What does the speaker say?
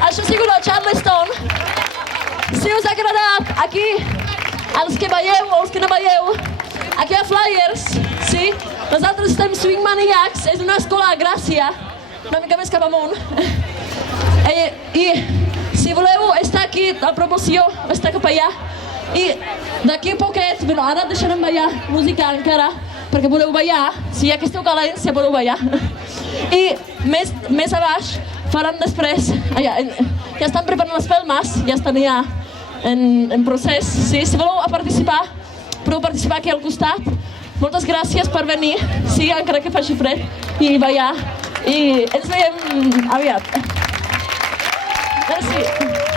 això ha sigut el Charleston. Si us ha agradat, aquí, els que veieu o els que no veieu, aquí hi ha flyers, sí? Nosaltres estem Swing Maniacs, és una escola a Gràcia, una mica més cap amunt. I si voleu estar aquí a promoció, estar cap allà. I d'aquí a poquet, ara et deixarem ballar música encara, perquè voleu ballar, si ja que esteu calents, ja podeu ballar. I més a baix faran després, ja estan preparant les pelmes, ja estan ja en procés. Si voleu participar, podeu participar aquí al costat. Moltes gràcies per venir, sí, encara que faci fred, i ballar. I ens veiem aviat. Merci.